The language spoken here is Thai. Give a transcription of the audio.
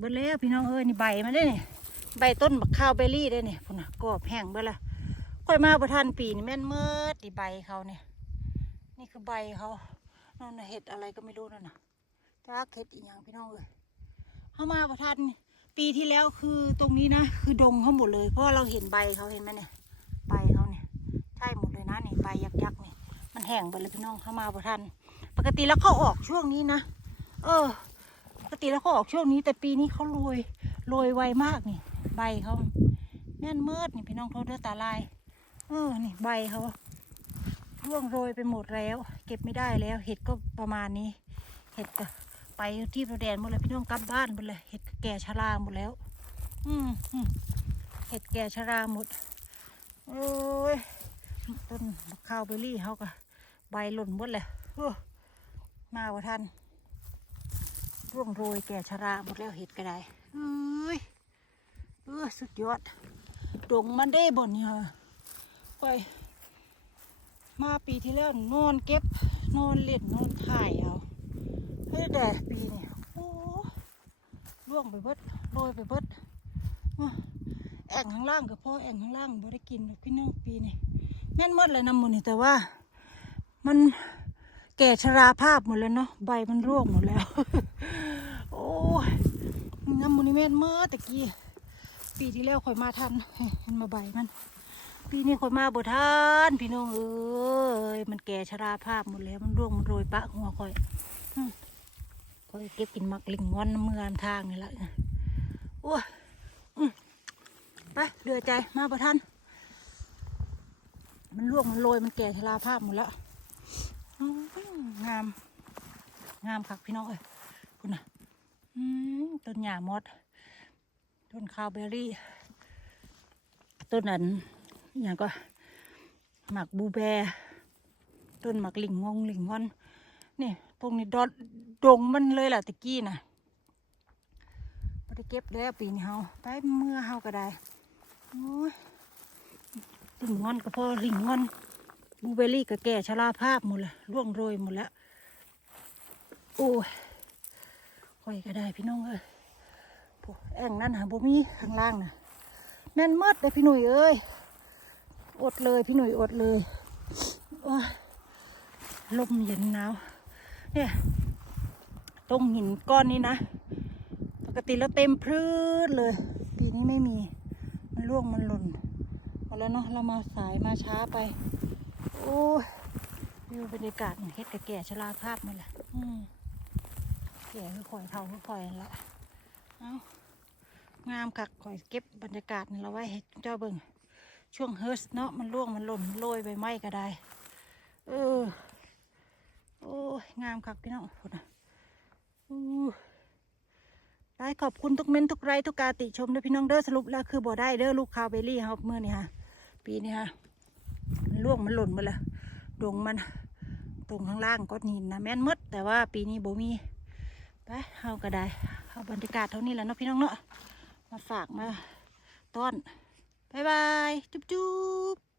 เบิดแล้วพี่น้องเอ้ยนี่ใบมันได้นี่ใบต้นบักข้าวเบอร์รี่ได้นี่พุ่นน่ะกรอบแห้งเบิดละค่อยมาประทันปีนี่แม่นเมิดนี่ใบเขาเนี่ยนี่คือใบเขานั่นน่ะเห็ดอะไรก็ไม่รู้นั่นน่ะจ้าเห็ดอีหยังพี่น้องเอ้ยเข้ามาประทันปีที่แล้วคือตรงนี้นะคือดงเขาหมดเลย เพราะเราเห็นใบเขาเห็นไหมเนี่ยใบเขาเนี่ยใช่หมดเลยนะนี่ใบยักษ์ๆนี่ยมันแห้งไปเลยพี่น้องเข้ามาประทันปกติแล้วเขาออกช่วงนี้นะเออ ติแล้วเขาออกช่วงนี้ แต่ปีนี้เขาโรยโรยไวมากนี่ ใบเขาแม่นเมิดนี่พี่น้องเขาเด้อตาลาย เออนี่ใบเขาร่วงโรยไปหมดแล้ว เก็บไม่ได้แล้ว เห็ดก็ประมาณนี้ เห็ดก็ไปที่ประแดนหมดเลยพี่น้องกลับบ้านหมดเลยเห็ดแก่ชราหมดแล้ว อืมเห็ดแก่ชราหมดโอ้ยต้นข้าวเบอร์รี่เขาก็ใบหล่นหมดเลยมาว่าทัน ร่วงโรยแก่ชราหมดแล้วเห็ดก็ได้เอ้ยเออสุดยอดดงมันได้บ่นเนี่ยไปมาปีที่แล้วนอนเก็บนอนเล่นนอนถ่ายเอาเฮ้ยแต่ปีนี้โอ้ร่วงไปเบิดโรยไปเบิดอ้อแอ่งข้างล่างกับพ่อแอ่งข้างล่างบ่ได้กินกพี่น้องปีนี้แม่นมดเลยน้ำมันนี่แต่ว่า มันแก่ชราภาพหมดแล้วเนาะใบมันร่วงหมดแล้ว มันนี่แม่นเมื่อตะกี้ ปีที่แล้วข่อยมาทันเห็นมาใบมัน ปีนี้ข่อยมาบ่ทันพี่น้องเอ้ยมันแก่ชราภาพหมดแล้วมันร่วงมันโรยปะหัวข่อยอืมข่อยเก็บกินมักลิงงอนเมืองทางนี่แหละโอ้ไปเดือใจมาบ่ทันมันร่วงมันโรยมันแก่ชราภาพหมดแล้วงาม งามคักพี่น้องเอ้ยคุณน่ะต้นหญ้ามด ต้นคาวเบอรี่ ต้นนั้นอย่างก็หมักบูแบร์ต้นหมักลิงงงลิงงอนนี่ตรงนี้ดอดดงมันเลยแหละตะกี้นะไม่ได้เก็บแล้วปีนี้เฮาไปเมื่อเฮาก็ได้โอ้ยลิงงอนก็พอลิงงอนบูเบอรี่ก็แก่ชราภาพหมดลยร่วงโรยหมดแล้วโอ้ยค่อยก็ได้พี่น้องเอ้ยโอ้ แอ่งนั่นหาบ่มีข้างล่างน่ะแม่นหมดเลยพี่หนุ่ยเอ้ยอดเลยพี่หนุ่ยอดเลยโอ้ยลมเย็นหนาวเนี่ย ตรงหินก้อนนี้นะ ปกติแล้วเต็มพืชเลย ปีนี้ไม่มี มันร่วงมันหล่นหมดแล้วเนาะเรามาสายมาช้าไป โอ้ยวิวบรรยากาศเฮ็ดกับแก่ชราภาพมันแหละแก่คือข่อยเท่าคือข่อยนั่นแหละ เอางามคักข่อยเก็บบรรยากาศนี่เราไว้ให้เจ้าเบิ่งช่วงเฮิร์สเนาะมันร่วงมันหล่นโรยใบไม้ก็ได้ เออ โอ้ยงามคักพี่น้องพุ่นนะได้ขอบคุณทุกเม้นทุกไรทุกการติชมด้วยพี่น้องเด้อสรุปแล้วคือบ่ได้เด้อลูกคาวเบอรี่ครับเมื่อนี่ฮะปีนี้ฮะมันร่วงมันหล่นหมดเลยดงมันตรงข้างล่างก็หินนะแม่นมดแต่ว่าปีนี้โบมี ไปเฮาก็ได้เอาบรรยากาศเท่านี้แหล้วเนาะพี่น้องเนาะมาฝากมาต้อนบายบาย จุ๊บจุ๊บ